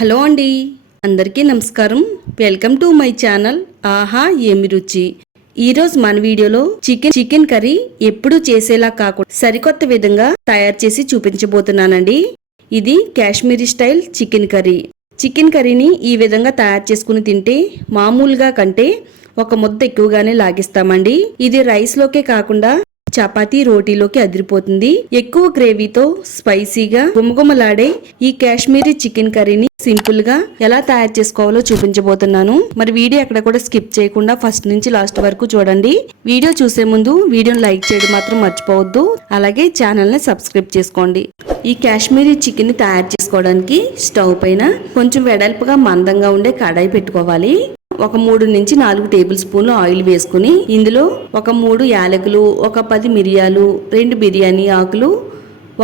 Hello అండి. అందరికీ నమస్కారం. వెల్కమ్ టు మై ఛానల్ ఆహా ఏమి రుచి. ఈరోజు మన వీడియోలో చికెన్ చికెన్ కర్రీ ఎప్పుడు చేసేలా కాకుండా సరికొత్త విధంగా తయారు చేసి చూపించబోతున్నానండి. ఇది Kashmiri style chicken curry. Chicken కర్రీని ఈ విధంగా తయారు చేసుకుని తింటే మామూలుగా కంటే ఒక ముద్ద ఎక్కువగానే లాగిస్తామండి. ఇది రైస్లోకే కాకుండా చపాతీ రోటీలోకి అదిరిపోతుంది. ఎక్కువ గ్రేవీతో స్పైసీగా గుమగుమలాడే ఈ కాశ్మీరీ చికెన్ కర్రీని సింపుల్గా ఎలా తయారు చేసుకోవాలో చూపించబోతున్నాను. మరి వీడియో ఎక్కడ కూడా స్కిప్ చేయకుండా ఫస్ట్ నుంచి లాస్ట్ వరకు చూడండి. వీడియో చూసే ముందు వీడియోని లైక్ చేయడం మాత్రం మర్చిపోవద్దు. అలాగే ఛానల్ని సబ్స్క్రైబ్ చేసుకోండి. ఈ కాశ్మీరీ చికెన్ని తయారు చేసుకోవడానికి స్టవ్ పైన కొంచెం వెడల్పుగా మందంగా ఉండే కడాయి పెట్టుకోవాలి. ఒక మూడు నుంచి నాలుగు టేబుల్ స్పూన్లు ఆయిల్ వేసుకుని ఇందులో ఒక మూడు యాలకులు ఒక పది మిరియాలు రెండు బిర్యానీ ఆకులు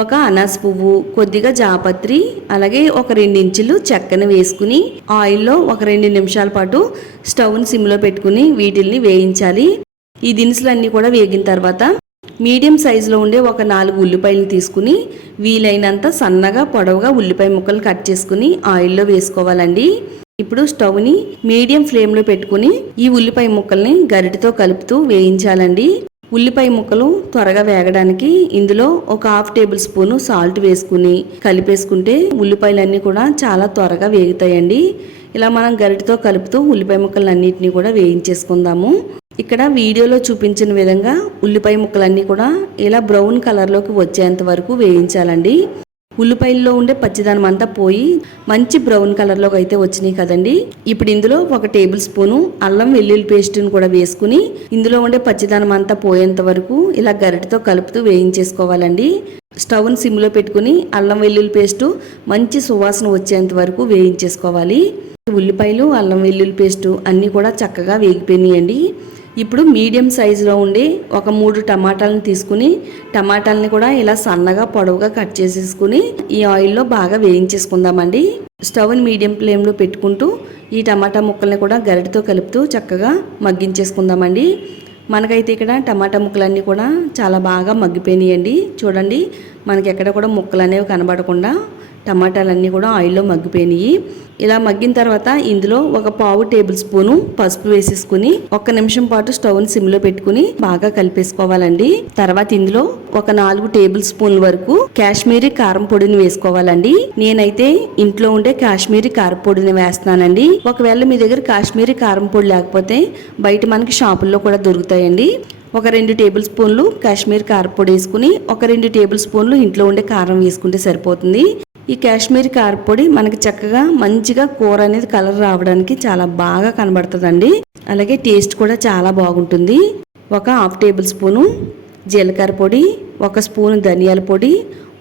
ఒక అనాస్ పువ్వు కొద్దిగా జాపత్రి అలాగే ఒక రెండు ఇంచులు చెక్కను వేసుకుని ఆయిల్లో ఒక రెండు నిమిషాల పాటు స్టవ్ని సిమ్లో పెట్టుకుని వీటిల్ని వేయించాలి. ఈ దినుసులన్నీ కూడా వేగిన తర్వాత మీడియం సైజులో ఉండే ఒక నాలుగు ఉల్లిపాయలు తీసుకుని వీలైనంత సన్నగా పొడవుగా ఉల్లిపాయ ముక్కలు కట్ చేసుకుని ఆయిల్లో వేసుకోవాలండి. ఇప్పుడు స్టవ్ని మీడియం ఫ్లేమ్లో పెట్టుకుని ఈ ఉల్లిపాయ ముక్కల్ని గరిటతో కలుపుతూ వేయించాలండి. ఉల్లిపాయ ముక్కలు త్వరగా వేగడానికి ఇందులో ఒక హాఫ్ టేబుల్ స్పూన్ సాల్ట్ వేసుకుని కలిపేసుకుంటే ఉల్లిపాయలన్నీ కూడా చాలా త్వరగా వేగుతాయండి. ఇలా మనం గరిటతో కలుపుతూ ఉల్లిపాయ ముక్కలన్నింటినీ కూడా వేయించేసుకుందాము. ఇక్కడ వీడియోలో చూపించిన విధంగా ఉల్లిపాయ ముక్కలన్నీ కూడా ఇలా బ్రౌన్ కలర్లోకి వచ్చేంత వరకు వేయించాలండి. ఉల్లిపాయల్లో ఉండే పచ్చిదనం అంతా పోయి మంచి బ్రౌన్ కలర్లోకి అయితే వచ్చినాయి కదండి. ఇప్పుడు ఇందులో ఒక టేబుల్ స్పూను అల్లం వెల్లుల్లి పేస్ట్ని కూడా వేసుకుని ఇందులో ఉండే పచ్చిదనం అంతా పోయేంత వరకు ఇలా గరిటతో కలుపుతూ వేయించేసుకోవాలండి. స్టవ్ను సిమ్లో పెట్టుకుని అల్లం వెల్లుల్లి పేస్టు మంచి సువాసన వచ్చేంత వరకు వేయించేసుకోవాలి. ఉల్లిపాయలు అల్లం వెల్లుల్లి పేస్టు అన్నీ కూడా చక్కగా వేగిపోయినాయండి. ఇప్పుడు మీడియం సైజులో ఉండి ఒక మూడు టమాటాలను తీసుకుని టమాటాలని కూడా ఇలా సన్నగా పొడవుగా కట్ చేసేసుకుని ఈ ఆయిల్లో బాగా వేయించేసుకుందామండి. స్టవ్ని మీడియం ఫ్లేమ్లో పెట్టుకుంటూ ఈ టమాటా ముక్కల్ని కూడా గరిటతో కలుపుతూ చక్కగా మగ్గించేసుకుందామండి. మనకైతే ఇక్కడ టమాటా ముక్కలన్నీ కూడా చాలా బాగా మగ్గిపోయినాయండి. చూడండి మనకి ఎక్కడ కూడా ముక్కలు అనేవి కనబడకుండా టమాటాలన్నీ కూడా ఆయిల్లో మగ్గిపోయినాయి. ఇలా మగ్గిన తర్వాత ఇందులో ఒక పావు టేబుల్ స్పూను పసుపు వేసేసుకుని ఒక్క నిమిషం పాటు స్టవ్ని సిమ్లో పెట్టుకుని బాగా కలిపేసుకోవాలండి. తర్వాత ఇందులో ఒక నాలుగు టేబుల్ స్పూన్ వరకు కాశ్మీరీ కారం పొడిని వేసుకోవాలండి. నేనైతే ఇంట్లో ఉండే కాశ్మీరీ కారం పొడిని వేస్తున్నానండి. ఒకవేళ మీ దగ్గర కాశ్మీరీ కారం పొడి లేకపోతే బయట మనకి షాపుల్లో కూడా దొరుకుతాయండి. ఒక రెండు టేబుల్ స్పూన్లు కాశ్మీర్ కారపొడి వేసుకుని ఒక రెండు టేబుల్ స్పూన్లు ఇంట్లో ఉండే కారం వేసుకుంటే సరిపోతుంది. ఈ కాశ్మీరీ కారపొడి మనకి చక్కగా మంచిగా కూర అనేది కలర్ రావడానికి చాలా బాగా కనబడుతుందండి. అలాగే టేస్ట్ కూడా చాలా బాగుంటుంది. ఒక హాఫ్ టేబుల్ స్పూను జీలకర్ర పొడి ఒక స్పూన్ ధనియాల పొడి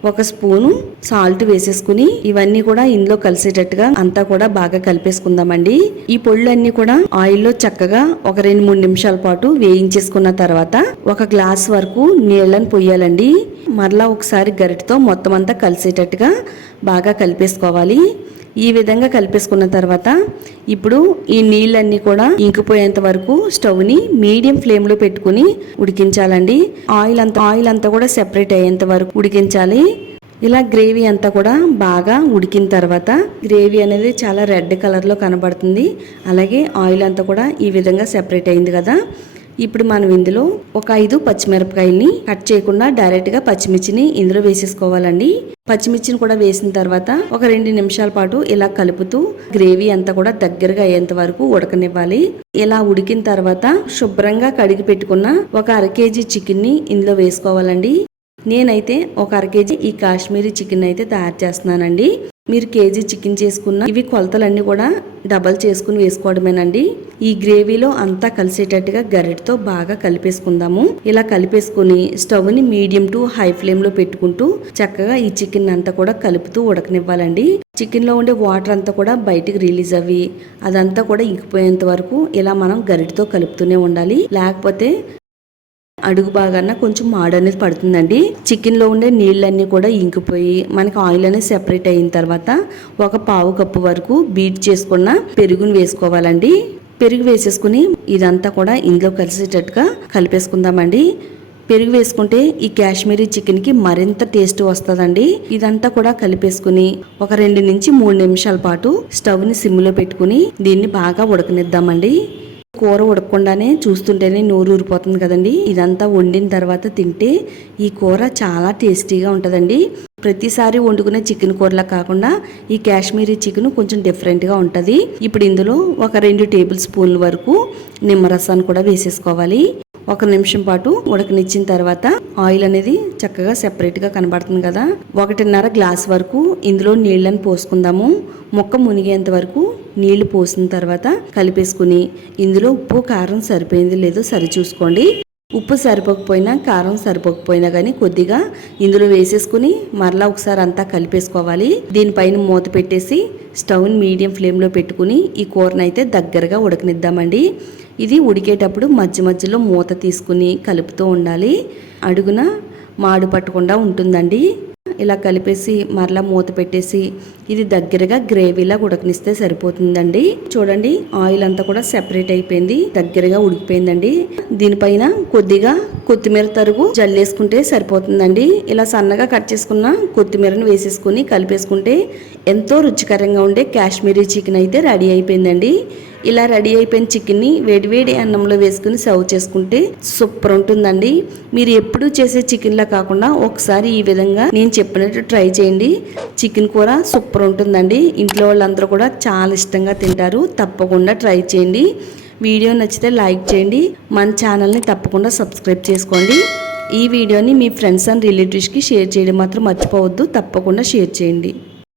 ఒక స్పూను సాల్ట్ వేసేసుకుని ఇవన్నీ కూడా ఇందులో కలిసేటట్టుగా అంతా కూడా బాగా కలిపేసుకుందామండి. ఈ పొళ్ళన్నీ కూడా ఆయిల్లో చక్కగా ఒక రెండు మూడు నిమిషాల పాటు వేయించేసుకున్న తర్వాత ఒక గ్లాస్ వరకు నీళ్ళని పొయ్యాలండి. మరలా ఒకసారి గరిటతో మొత్తం అంతా కలిసేటట్టుగా బాగా కలిపేసుకోవాలి. ఈ విధంగా కలిపేసుకున్న తర్వాత ఇప్పుడు ఈ నీళ్ళన్నీ కూడా ఇంకిపోయేంత వరకు స్టవ్ని మీడియం ఫ్లేమ్లో పెట్టుకుని ఉడికించాలండి. ఆయిల్ అంతా ఆయిల్ అంతా కూడా సెపరేట్ అయ్యేంత వరకు ఉడికించాలి. ఇలా గ్రేవీ అంతా కూడా బాగా ఉడికిన తర్వాత గ్రేవీ అనేది చాలా రెడ్ కలర్లో కనబడుతుంది. అలాగే ఆయిల్ అంతా కూడా ఈ విధంగా సెపరేట్ అయింది కదా. ఇప్పుడు మనం ఇందులో ఒక ఐదు పచ్చిమిరపకాయల్ని కట్ చేయకుండా డైరెక్ట్గా పచ్చిమిర్చిని ఇందులో వేసేసుకోవాలండి. పచ్చిమిర్చిని కూడా వేసిన తర్వాత ఒక రెండు నిమిషాల పాటు ఇలా కలుపుతూ గ్రేవీ అంతా కూడా దగ్గరగా అయ్యేంత వరకు ఉడకనివ్వాలి. ఇలా ఉడికిన తర్వాత శుభ్రంగా కడిగి పెట్టుకున్న ఒక అర కేజీ చికెన్ని ఇందులో వేసుకోవాలండి. నేనైతే ఒక అర కేజీ ఈ కాశ్మీరీ చికెన్ అయితే తయారు చేస్తున్నానండి. మీరు కేజీ చికెన్ చేసుకున్న ఇవి కొలతలన్నీ కూడా డబల్ చేసుకుని వేసుకోవడమేనండి. ఈ గ్రేవీలో అంతా కలిసేటట్టుగా గరిటతో బాగా కలిపేసుకుందాము. ఇలా కలిపేసుకుని స్టవ్ని మీడియం టు హై ఫ్లేమ్లో పెట్టుకుంటూ చక్కగా ఈ చికెన్ అంతా కూడా కలుపుతూ ఉడకనివ్వాలండి. చికెన్లో ఉండే వాటర్ అంతా కూడా బయటికి రిలీజ్ అవి అదంతా కూడా ఇంకిపోయేంత వరకు ఇలా మనం గరిటతో కలుపుతూనే ఉండాలి. లేకపోతే అడుగు భాగాన కొంచెం మాడు అనేది పడుతుందండి. చికెన్లో ఉండే నీళ్ళన్నీ కూడా ఇంకిపోయి మనకి ఆయిల్ అనేది సెపరేట్ అయిన తర్వాత ఒక పావు కప్పు వరకు బీట్ చేసుకున్న పెరుగును వేసుకోవాలండి. పెరుగు వేసేసుకుని ఇదంతా కూడా ఇందులో కలిసేటట్టుగా కలిపేసుకుందామండి. పెరుగు వేసుకుంటే ఈ కాశ్మీరీ చికెన్కి మరింత టేస్ట్ వస్తుందండి. ఇదంతా కూడా కలిపేసుకుని ఒక రెండు నుంచి మూడు నిమిషాల పాటు స్టవ్ని సిమ్లో పెట్టుకుని దీన్ని బాగా ఉడకనిద్దామండి. కూర ఉడకకుండానే చూస్తుంటేనే నోరు ఊరిపోతుంది కదండి. ఇదంతా వండిన తర్వాత తింటే ఈ కూర చాలా టేస్టీగా ఉంటుందండి. ప్రతిసారి వండుకునే చికెన్ కూరలా కాకుండా ఈ కాశ్మీరీ చికెన్ కొంచెం డిఫరెంట్గా ఉంటుంది. ఇప్పుడు ఇందులో ఒక రెండు టేబుల్ స్పూన్ల వరకు నిమ్మరసాన్ని కూడా వేసేసుకోవాలి. ఒక నిమిషం పాటు ఉడకనిచ్చిన తర్వాత ఆయిల్ అనేది చక్కగా సెపరేట్గా కనబడుతుంది కదా. ఒకటిన్నర గ్లాస్ వరకు ఇందులో నీళ్ళని పోసుకుందాము. మొక్క మునిగేంత వరకు నీళ్ళు పోసిన తర్వాత కలిపేసుకుని ఇందులో ఉప్పు కారం సరిపోయింది లేదో సరి చూసుకోండి. ఉప్పు సరిపోకపోయినా కారం సరిపోకపోయినా కానీ కొద్దిగా ఇందులో వేసేసుకుని మరలా ఒకసారి అంతా కలిపేసుకోవాలి. దీనిపైన మూత పెట్టేసి స్టవ్ని మీడియం ఫ్లేమ్లో పెట్టుకుని ఈ కూరనైతే దగ్గరగా ఉడకనిద్దామండి. ఇది ఉడికేటప్పుడు మధ్య మధ్యలో మూత తీసుకుని కలుపుతూ ఉండాలి. అడుగున మాడు పట్టకుండా ఉంటుందండి. ఇలా కలిపేసి మరలా మూత పెట్టేసి ఇది దగ్గరగా గ్రేవీలా ఉడకనిస్తే సరిపోతుందండి. చూడండి ఆయిల్ అంతా కూడా సెపరేట్ అయిపోయింది దగ్గరగా ఉడికిపోయిందండి. దీనిపైన కొద్దిగా కొత్తిమీర తరుగు జల్లేసుకుంటే సరిపోతుందండి. ఇలా సన్నగా కట్ చేసుకున్న కొత్తిమీరను వేసేసుకుని కలిపేసుకుంటే ఎంతో రుచికరంగా ఉండే కాశ్మీరీ చికెన్ అయితే రెడీ అయిపోయిందండి. ఇలా రెడీ అయిపోయిన చికెన్ని వేడివేడి అన్నంలో వేసుకుని సర్వ్ చేసుకుంటే సూపర్ ఉంటుందండి. మీరు ఎప్పుడు చేసే చికెన్లా కాకుండా ఒకసారి ఈ విధంగా నేను చెప్పినట్టు ట్రై చేయండి. చికెన్ కూర సూపర్ ఉంటుందండి. ఇంట్లో వాళ్ళందరూ కూడా చాలా ఇష్టంగా తింటారు. తప్పకుండా ట్రై చేయండి. వీడియో నచ్చితే లైక్ చేయండి. మన ఛానల్ని తప్పకుండా సబ్స్క్రైబ్ చేసుకోండి. ఈ వీడియోని మీ ఫ్రెండ్స్ అండ్ రిలేటివ్స్కి షేర్ చేయడం మాత్రం మర్చిపోవద్దు. తప్పకుండా షేర్ చేయండి.